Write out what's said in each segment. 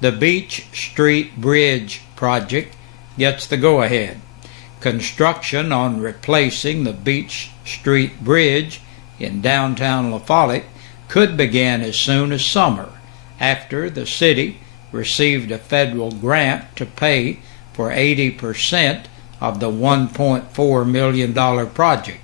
The Beech Street Bridge project gets the go-ahead. Construction on replacing the Beech Street Bridge in downtown La Follette could begin as soon as summer, after the city received a federal grant to pay for 80% of the $1.4 million project.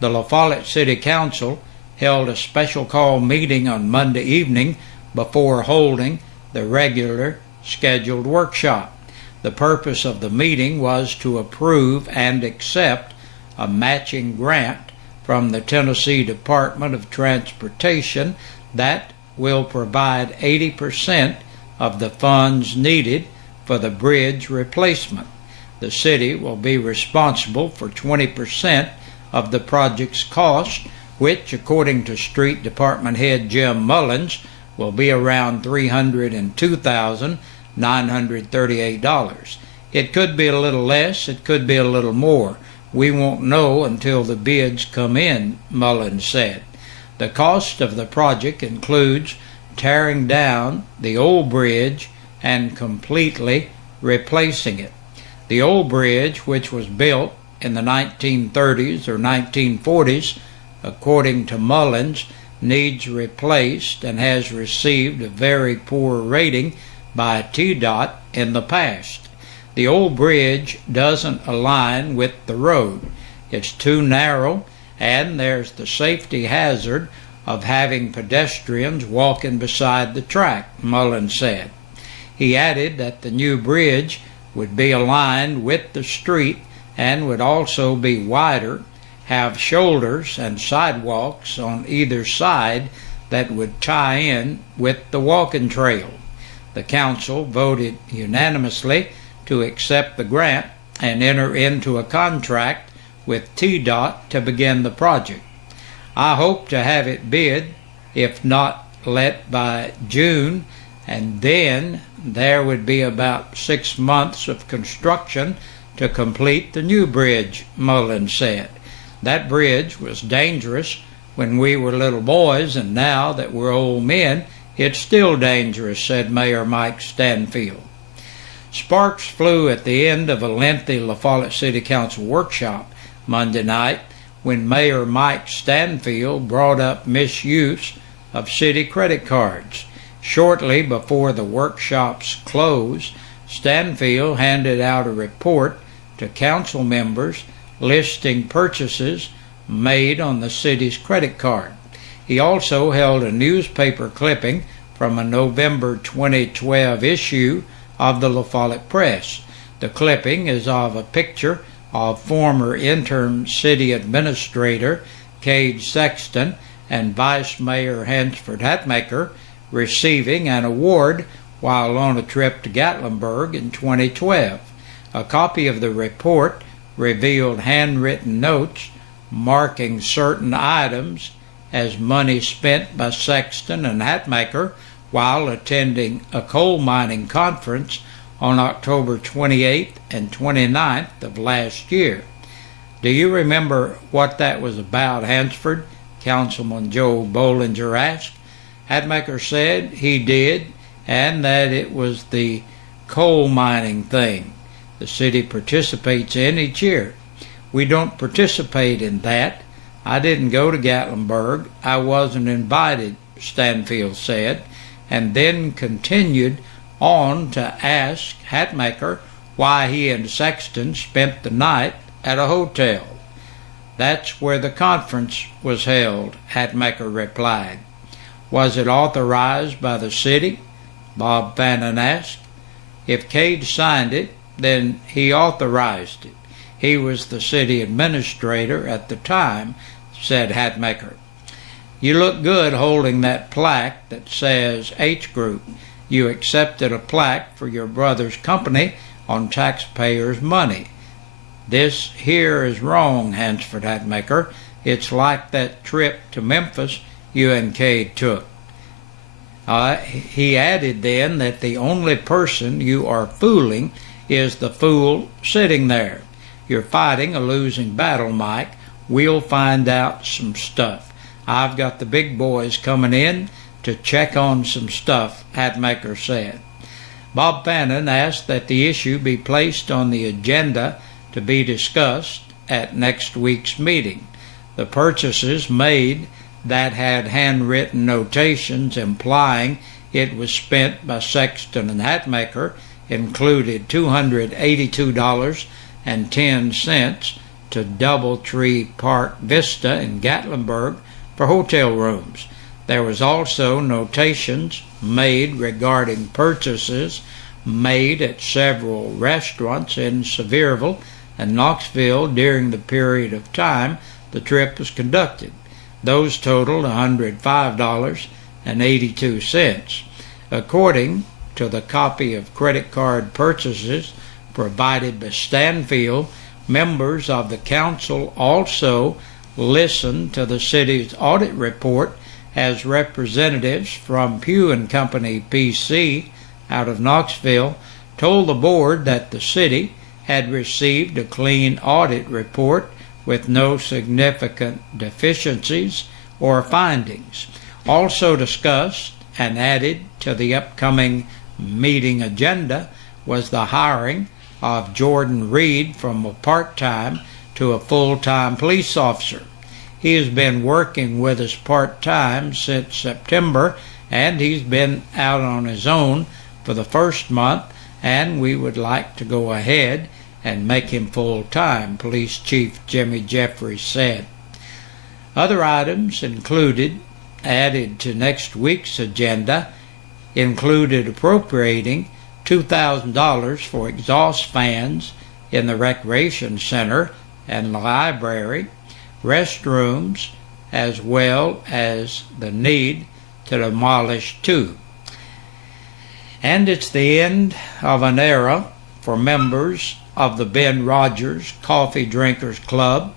The La Follette City Council held a special call meeting on Monday evening before holding the regular scheduled workshop. The purpose of the meeting was to approve and accept a matching grant from the Tennessee Department of Transportation that will provide 80% of the funds needed for the bridge replacement. The city will be responsible for 20% of the project's cost, which, according to Street Department Head Jim Mullins, will be around $302,938. It could be a little less, it could be a little more. We won't know until the bids come in, Mullins said. The cost of the project includes tearing down the old bridge and completely replacing it. The old bridge, which was built in the 1930s or 1940s, according to Mullins, needs replaced and has received a very poor rating by TDOT in the past. The old bridge doesn't align with the road. It's too narrow, and there's the safety hazard of having pedestrians walking beside the track, Mullins said. He added that the new bridge would be aligned with the street and would also be wider, have shoulders and sidewalks on either side that would tie in with the walking trail. The council voted unanimously to accept the grant and enter into a contract with TDOT to begin the project. I hope to have it bid, if not let by June, and then there would be about 6 months of construction to complete the new bridge, Mullins said. That bridge was dangerous when we were little boys, and now that we're old men, it's still dangerous, said Mayor Mike Stanfield. Sparks flew at the end of a lengthy La Follette City Council workshop Monday night when Mayor Mike Stanfield brought up misuse of city credit cards. Shortly before the workshop's close, Stanfield handed out a report to council members listing purchases made on the city's credit card. He also held a newspaper clipping from a November 2012 issue of the La Follette Press. The clipping is of a picture of former interim city administrator Cade Sexton and Vice Mayor Hansford Hatmaker receiving an award while on a trip to Gatlinburg in 2012. A copy of the report revealed handwritten notes marking certain items as money spent by Sexton and Hatmaker while attending a coal mining conference on October 28th and 29th of last year. Do you remember what that was about, Hansford? Councilman Joe Bollinger asked. Hatmaker said he did, and that it was the coal mining thing the city participates in each year. We don't participate in that. I didn't go to Gatlinburg. I wasn't invited, Stanfield said, and then continued on to ask Hatmaker why he and Sexton spent the night at a hotel. That's where the conference was held, Hatmaker replied. Was it authorized by the city? Bob Fannin asked. If Cade signed it, then he authorized it. He was the city administrator at the time, said Hatmaker. You look good holding that plaque that says H Group. You accepted a plaque for your brother's company on taxpayers' money. This here is wrong, Hansford Hatmaker. It's like that trip to Memphis you and Cade took. He added then that the only person you are fooling is the fool sitting there. You're fighting a losing battle, Mike. We'll find out some stuff. I've got the big boys coming in to check on some stuff, Hatmaker said. Bob Fannin asked that the issue be placed on the agenda to be discussed at next week's meeting. The purchases made that had handwritten notations implying it was spent by sexton and hatmaker included $282.10 to Doubletree Park Vista in Gatlinburg for hotel rooms. There was also notations made regarding purchases made at several restaurants in Sevierville and Knoxville during the period of time the trip was conducted. Those totaled $105.82. According to the copy of credit card purchases provided by Stanfield, members of the council also listened to the city's audit report as representatives from Pugh & Company PC out of Knoxville told the board that the city had received a clean audit report with no significant deficiencies or findings. Also discussed and added to the upcoming meeting agenda was the hiring of Jordan Reed from a part-time to a full-time police officer. He has been working with us part-time since September, and he's been out on his own for the first month, and we would like to go ahead and make him full-time, Police Chief Jimmy Jeffries said. Other items added to next week's agenda included appropriating $2,000 for exhaust fans in the recreation center and library, restrooms, as well as the need to demolish two. And it's the end of an era for members of the Ben Rogers Coffee Drinkers Club,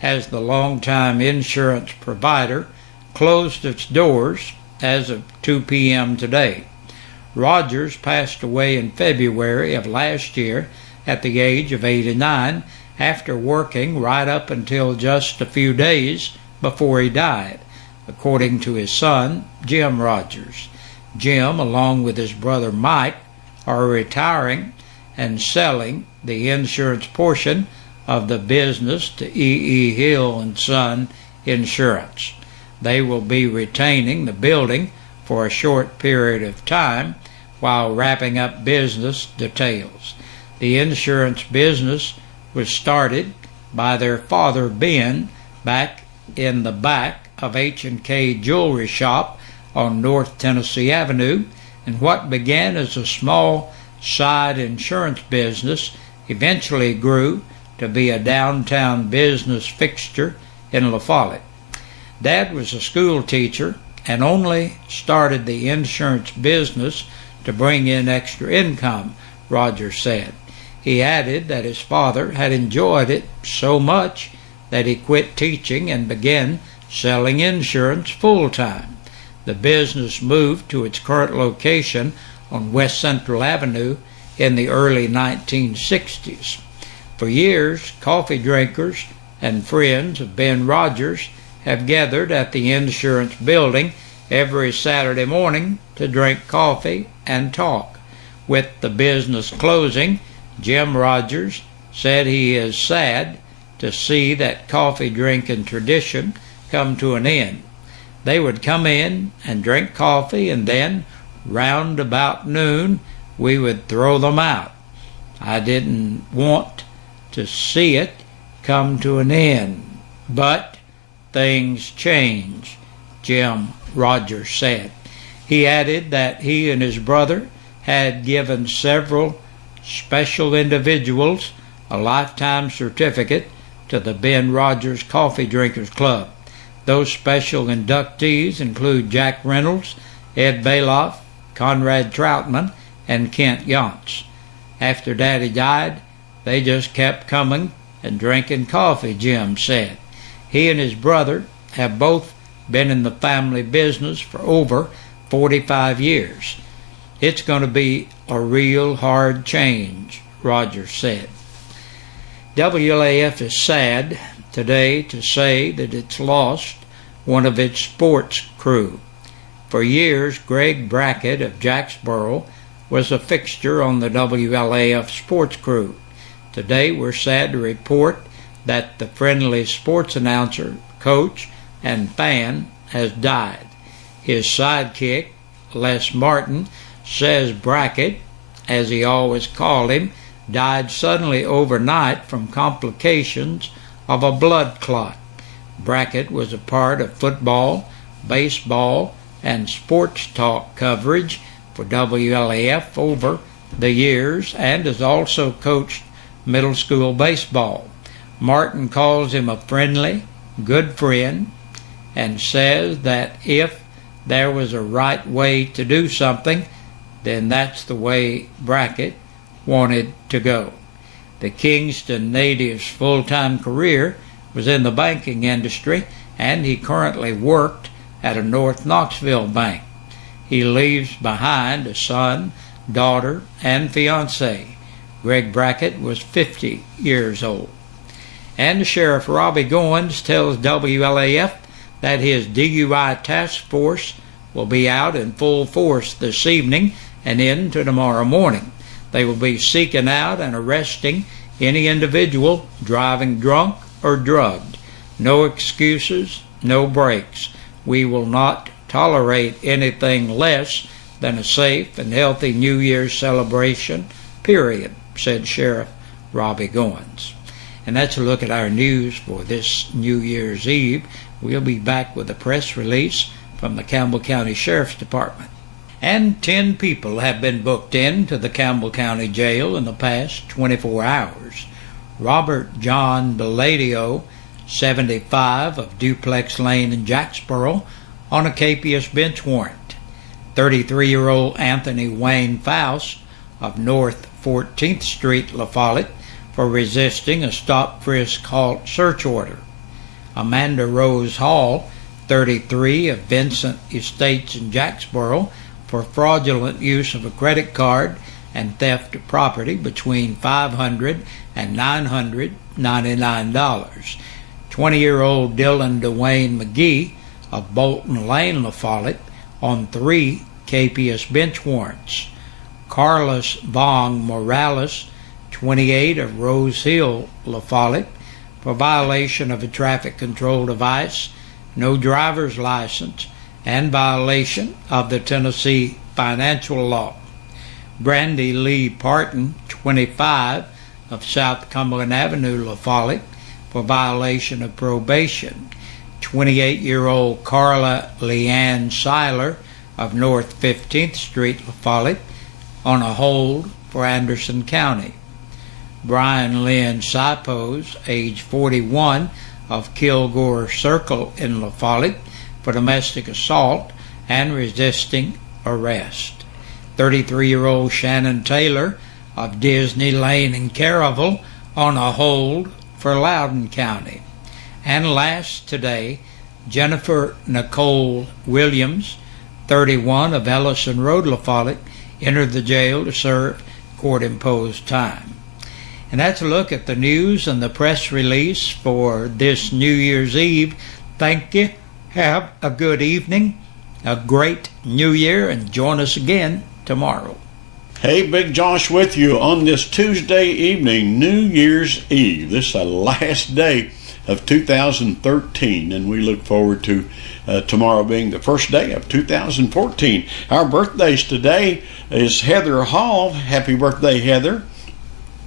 as the longtime insurance provider closed its doors as of 2 p.m. today. Rogers passed away in February of last year at the age of 89 after working right up until just a few days before he died, according to his son, Jim Rogers. Jim, along with his brother Mike, are retiring and selling the insurance portion of the business to E. Hill & Son Insurance. They will be retaining the building for a short period of time while wrapping up business details. The insurance business was started by their father Ben back in the back of H&K Jewelry Shop on North Tennessee Avenue, and what began as a small side insurance business eventually grew to be a downtown business fixture in La Follette. Dad was a school teacher and only started the insurance business to bring in extra income, Rogers said. He added that his father had enjoyed it so much that he quit teaching and began selling insurance full-time. The business moved to its current location on West Central Avenue in the early 1960s. For years, coffee drinkers and friends of Ben Rogers have gathered at the insurance building every Saturday morning to drink coffee and talk. With the business closing, Jim Rogers said he is sad to see that coffee drinking tradition come to an end. They would come in and drink coffee, and then, round about noon, we would throw them out. I didn't want to see it come to an end, but things change, Jim Rogers said. He added that he and his brother had given several special individuals a lifetime certificate to the Ben Rogers Coffee Drinkers Club. Those special inductees include Jack Reynolds, Ed Bailoff, Conrad Troutman, and Kent Yonts. After Daddy died, they just kept coming and drinking coffee, Jim said. He and his brother have both been in the family business for over 45 years. It's going to be a real hard change, Rogers said. WLAF is sad today to say that it's lost one of its sports crew. For years, Greg Brackett of Jacksboro was a fixture on the WLAF sports crew. Today we're sad to report that the friendly sports announcer, coach, and fan has died. His sidekick, Les Martin, says Brackett, as he always called him, died suddenly overnight from complications of a blood clot. Brackett was a part of football, baseball, and sports talk coverage for WLAF over the years and has also coached middle school baseball. Martin calls him a friendly, good friend and says that if there was a right way to do something, then that's the way Brackett wanted to go. The Kingston native's full-time career was in the banking industry, and he currently worked at a North Knoxville bank. He leaves behind a son, daughter, and fiancé. Greg Brackett was 50 years old. And Sheriff Robbie Goins tells WLAF that his DUI task force will be out in full force this evening and into tomorrow morning. They will be seeking out and arresting any individual driving drunk or drugged. No excuses, no breaks. We will not tolerate anything less than a safe and healthy New Year's celebration, period, said Sheriff Robbie Goins. And that's a look at our news for this New Year's Eve. We'll be back with a press release from the Campbell County Sheriff's Department. And 10 people have been booked into the Campbell County Jail in the past 24 hours. Robert John Belladio, 75, of Duplex Lane in Jacksboro, on a capious bench warrant. 33-year-old Anthony Wayne Faust of North 14th Street, La Follette, for resisting a stop-frisk-halt search order. Amanda Rose Hall, 33, of Vincent Estates in Jacksboro, for fraudulent use of a credit card and theft of property between $500 and $999. 20-year-old Dylan Dwayne McGee of Bolton Lane, La Follette, on 3 capious bench warrants. Carlos Vong Morales, 28, of Rose Hill, La Follette, for violation of a traffic control device, no driver's license, and violation of the Tennessee financial law. Brandy Lee Parton, 25, of South Cumberland Avenue, La Follette, for violation of probation. 28-year-old Carla Leanne Seiler of North 15th Street, La Follette, on a hold for Anderson County. Brian Lynn Sipos, age 41, of Kilgore Circle in La Follette, for domestic assault and resisting arrest. 33-year-old Shannon Taylor of Disney Lane in Caravel, on a hold for Loudoun County. And last today, Jennifer Nicole Williams, 31, of Ellison Road, La Follette, entered the jail to serve court-imposed time. And that's a look at the news and the press release for this New Year's Eve. Thank you. Have a good evening, a great New Year, and join us again tomorrow. Hey, Big Josh with you on this Tuesday evening, New Year's Eve. This is the last day of 2013, and we look forward to tomorrow being the first day of 2014. Our birthdays today is Heather Hall. Happy birthday, Heather.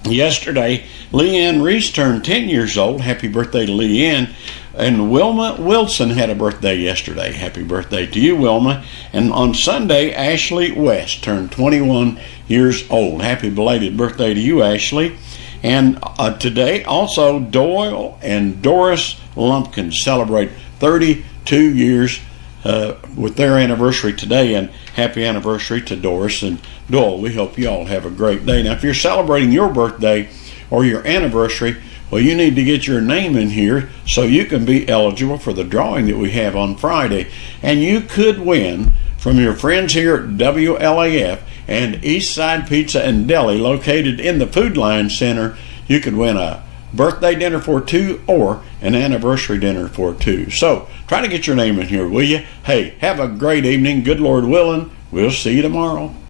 Yesterday, Leanne Reese turned 10 years old. Happy birthday to Leanne. And Wilma Wilson had a birthday yesterday. Happy birthday to you, Wilma. And on Sunday, Ashley West turned 21 years old. Happy belated birthday to you, Ashley. And today, also, Doyle and Doris Lumpkin celebrate 32 years with their anniversary today. And happy anniversary to Doris and Doyle. We hope you all have a great day. Now, if you're celebrating your birthday or your anniversary, well, you need to get your name in here so you can be eligible for the drawing that we have on Friday. And you could win from your friends here at WLAF and Eastside Pizza and Deli, located in the Food Line Center. You could win a birthday dinner for two or an anniversary dinner for two. So try to get your name in here, will you? Hey, have a great evening. Good Lord willing, we'll see you tomorrow.